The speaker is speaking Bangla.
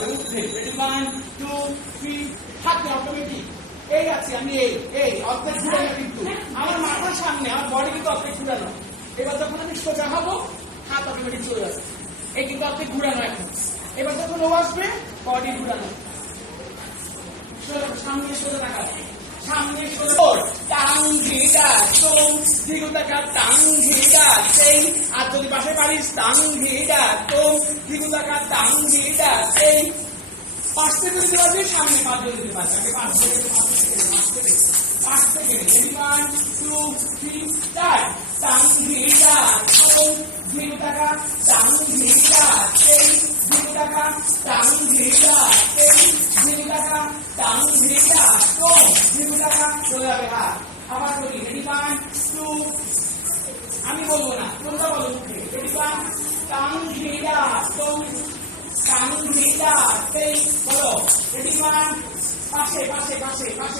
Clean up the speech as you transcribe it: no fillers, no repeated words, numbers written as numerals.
যাবে উঠবে রেডি 1 2 3 হাত অটোমেটিক এই আছে আমি এই অর্ধেক ঘুরানো কিন্তু আমার মাথার সামনে আমার বডি কিন্তু অর্ধেক ঘুরানো এবার যখন আমি সোজা হবো হাত অটোমেটিক চলে যাবে এই কিন্তু অর্ধেক ঘুরানো এখন এবার যখন ও আসবে বডি ঘুরানো সামনে সোজা টাকা সামনে সোজা টাং ঘিটা তোম দিগু টাকা টাং ঘিটা সেই আর যদি পাশে পারিস টাং ঘিটা তোম দিগু টাকা টাং ঘিটা সেই পাঁচ থেকে দিতে পারবি সামনে পাঁচ দিতে পারবি আগে পাঁচ থেকে রেডি 1 2 3 স্টার্ট টাং ঘিটা তোম দিগু টাকা টাং ঘিটা সেই দিগু টাকা টাং ঘিটা সেই দিগু টাকা টাং ঘিটা তোম দিগু টাকা চলে যাবে হাত আবার বলি রেডি 1 2 আমি বলবো না তোমরা বলো রেডি 1 টাং ঘিটা তোম টাং ঘিটা সেই বলো রেডি 1 পাশে পাশে পাশে পাশে